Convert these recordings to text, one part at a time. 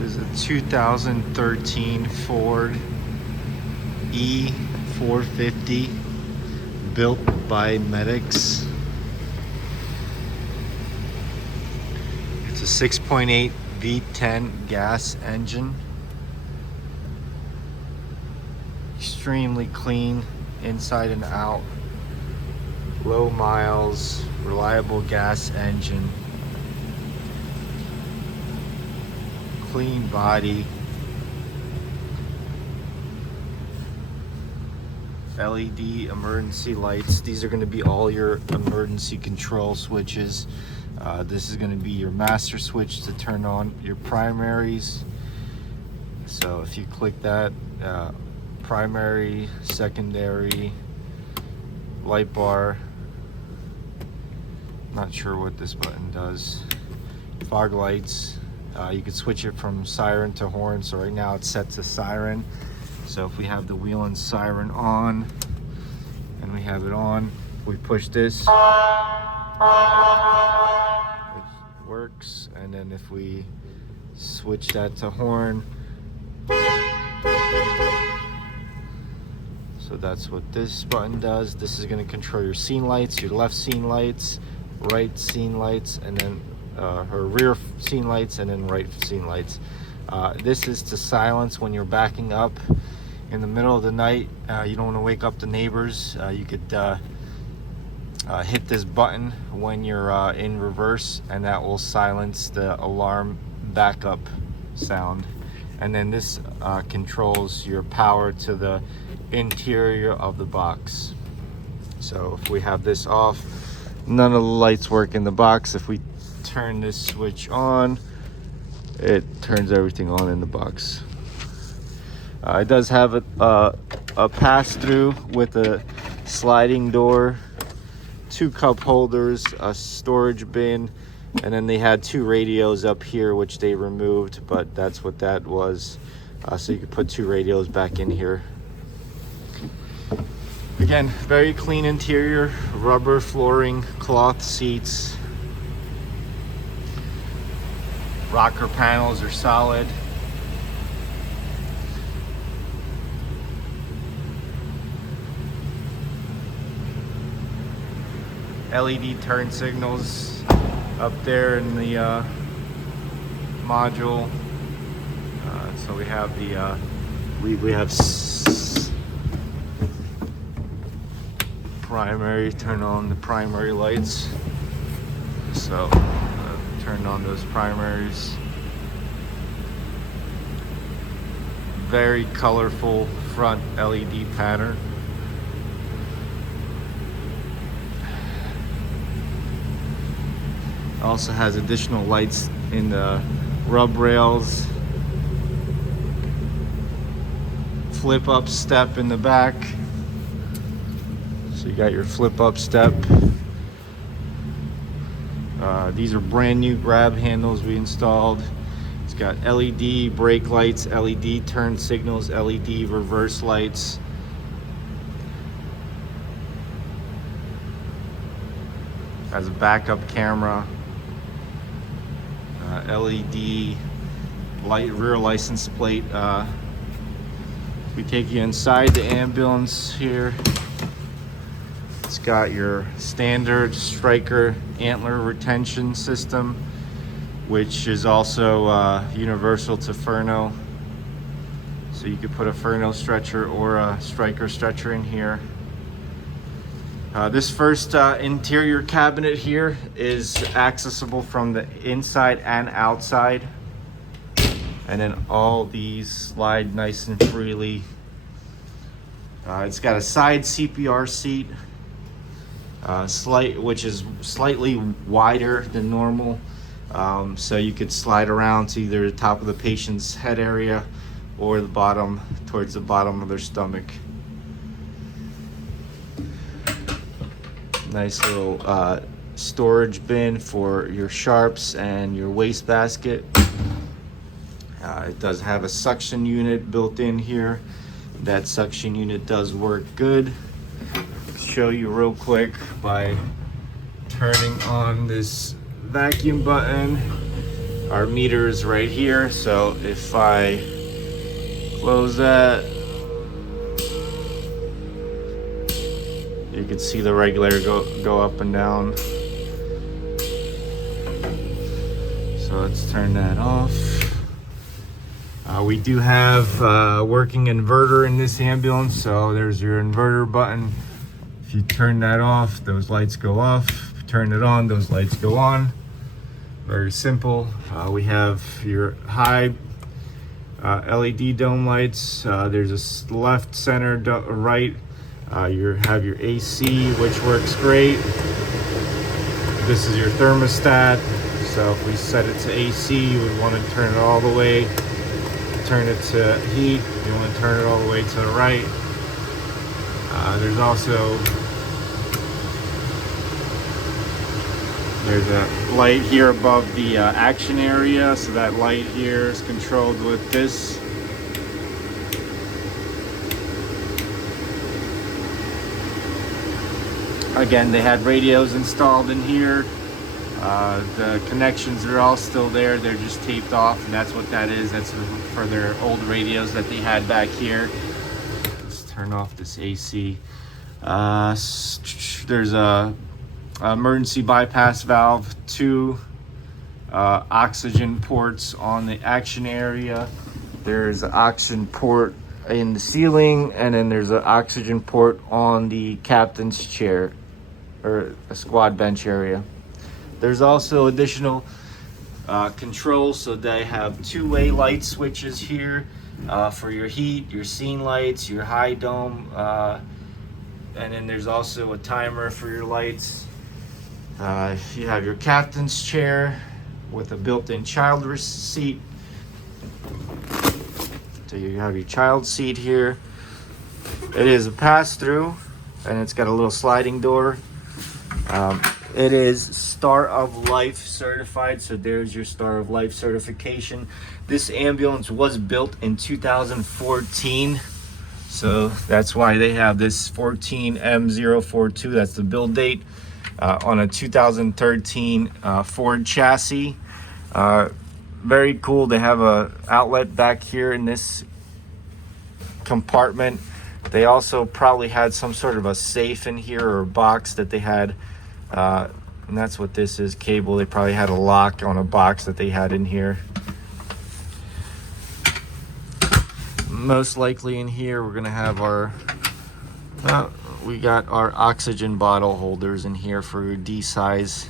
This is a 2013 Ford E450 built by Medix. It's a 6.8 V10 gas engine. Extremely clean inside and out. Low miles, reliable gas engine. Clean body. LED emergency lights. These are going to be all your emergency control switches. This is going to be your master switch to turn on your primaries. So if you click that, primary, secondary, light bar. Not sure what this button does. Fog lights. You could switch it from siren to horn. So right now it's set to siren. So if we have the wheel and siren on, and we have it on, we push this, it works. And then if we switch that to horn, so that's what this button does. This is going to control your scene lights, your left scene lights, right scene lights, and then her rear scene lights, and then right scene lights. This is to silence when you're backing up in the middle of the night. You don't want to wake up the neighbors. You could hit this button when you're in reverse, and that will silence the alarm backup sound. And then this controls your power to the interior of the box. So if we have this off, none of the lights work in the box. If we turn this switch on, it turns everything on in the box. It does have a pass-through with a sliding door, 2 cup holders, a storage bin, and then they had 2 radios up here which they removed, but that's what that was. So you could put 2 radios back in here. Again, very clean interior, rubber flooring, cloth seats. Rocker panels are solid. LED turn signals up there in the module. So we have the we have primary. Turn on the primary lights. So turn on those primaries. Very colorful front LED pattern. Also has additional lights in the rub rails. Flip up step in the back. So you got your flip up step. These are brand new grab handles we installed. It's got LED brake lights, LED turn signals, LED reverse lights. Has a backup camera. LED rear license plate. We take you inside the ambulance here. It's got your standard striker antler retention system, which is also universal to Furno. So you could put a Furno stretcher or a striker stretcher in here. This first interior cabinet here is accessible from the inside and outside. And then all these slide nice and freely. It's got a side CPR seat, which is slightly wider than normal. So you could slide around to either the top of the patient's head area or the bottom, towards the bottom of their stomach. Nice little storage bin for your sharps and your wastebasket. It does have a suction unit built in here. That suction unit does work good. I'll show you real quick by turning on this vacuum button. Our meter is right here, so if I close that, you can see the regulator go up and down. So let's turn that off. We do have working inverter in this ambulance, so there's your inverter button. If you turn that off, those lights go off. If you turn it on, those lights go on. Very simple. We have your high LED dome lights. There's a left, center, right. You have your AC, which works great. This is your thermostat. So if we set it to AC, you would want to turn it all the way. Turn it to heat, you want to turn it all the way to the right. There's a light here above the action area, so that light here is controlled with this. Again, they had radios installed in here. The connections are all still there, they're just taped off, and that's what that is. That's for their old radios that they had back here. Let's turn off this AC. There's a emergency bypass valve, 2 oxygen ports on the action area. There's an oxygen port in the ceiling, and then there's an oxygen port on the captain's chair or a squad bench area. There's also additional controls, so they have 2-way light switches here for your heat, your scene lights, your high dome, and then there's also a timer for your lights. You have your captain's chair with a built-in child seat. So you have your child seat here. It is a pass-through, and it's got a little sliding door. It is Star of Life certified, so there's your Star of Life certification. This ambulance was built in 2014, so that's why they have this 14M042, that's the build date, on a 2013 Ford chassis. Very cool. They have a outlet back here in this compartment. They also probably had some sort of a safe in here or a box that they had. And that's what this is, cable. They probably had a lock on a box that they had in here. Most likely in here we're gonna have our we got our oxygen bottle holders in here for your D size,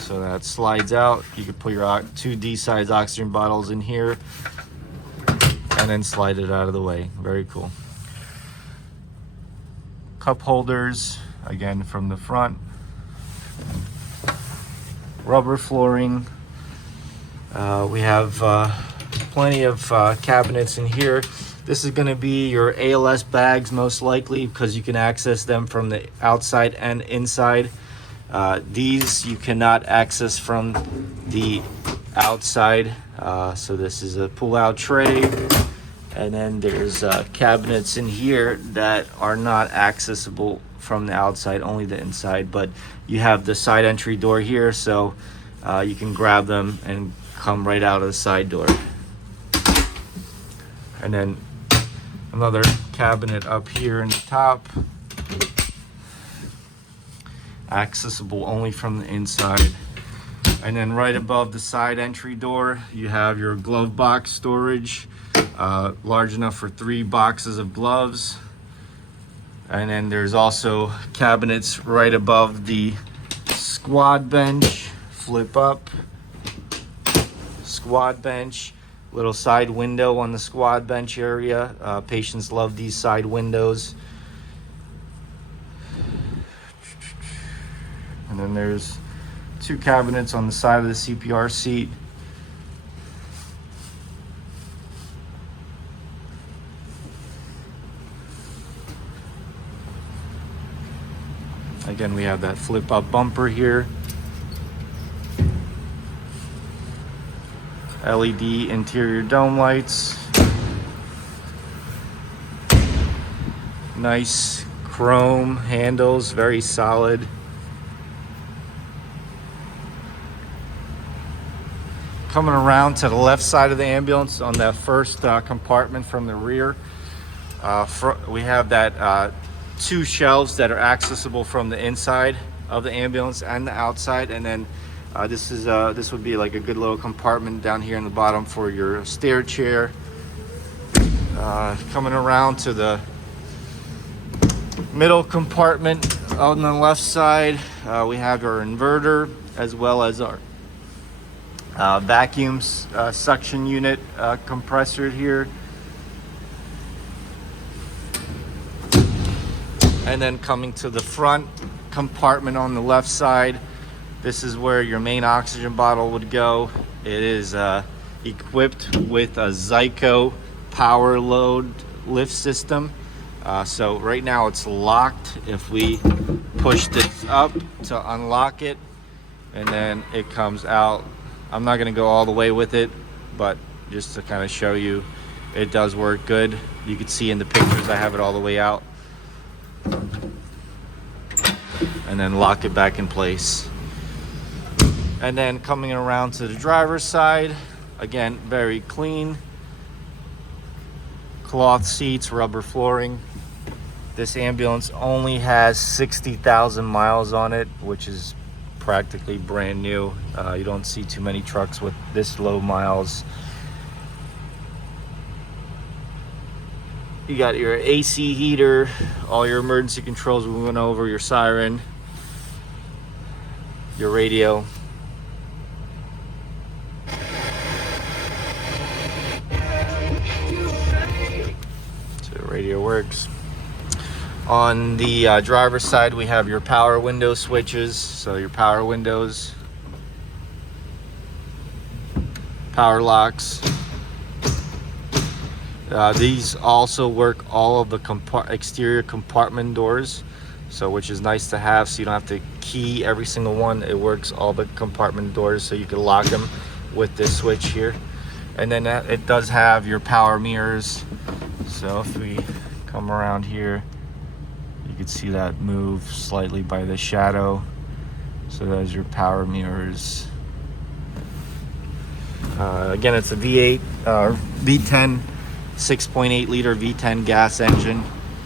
so that slides out. You could put your 2 D size oxygen bottles in here and then slide it out of the way. Very cool. Cup holders, again from the front. Rubber flooring. We have plenty of cabinets in here. This is going to be your ALS bags most likely, because you can access them from the outside and inside. These you cannot access from the outside. So this is a pull-out tray. And then there's cabinets in here that are not accessible from the outside, only the inside. But you have the side entry door here, so you can grab them and come right out of the side door. And then another cabinet up here in the top, accessible only from the inside. And then right above the side entry door, you have your glove box storage, large enough for 3 boxes of gloves. And then there's also cabinets right above the squad bench, flip up, squad bench, little side window on the squad bench area. Patients love these side windows. And then there's 2 cabinets on the side of the CPR seat. Again, we have that flip up bumper here. LED interior dome lights. Nice chrome handles, very solid. Coming around to the left side of the ambulance on that first compartment from the rear, we have that 2 shelves that are accessible from the inside of the ambulance and the outside, and then this would be like a good little compartment down here in the bottom for your stair chair. Coming around to the middle compartment on the left side, we have our inverter as well as our vacuum suction unit compressor here. And then coming to the front compartment on the left side, this is where your main oxygen bottle would go. It is equipped with a Zyco power load lift system. So right now it's locked. If we push this up to unlock it, and then it comes out. I'm not gonna go all the way with it, but just to kind of show you, it does work good. You can see in the pictures I have it all the way out. And then lock it back in place. And then coming around to the driver's side, again, very clean. Cloth seats, rubber flooring. This ambulance only has 60,000 miles on it, which is practically brand new. You don't see too many trucks with this low miles. You got your AC heater, all your emergency controls we went over, your siren, your radio. So the radio works. On the driver's side, we have your power window switches. So your power windows, power locks. These also work all of the exterior compartment doors, so which is nice to have, so you don't have to key every single one. It works all the compartment doors, so you can lock them with this switch here. And then it does have your power mirrors. So if we come around here, you can see that move slightly by the shadow. So there's your power mirrors. Again, it's a V10 6.8 liter V10 gas engine.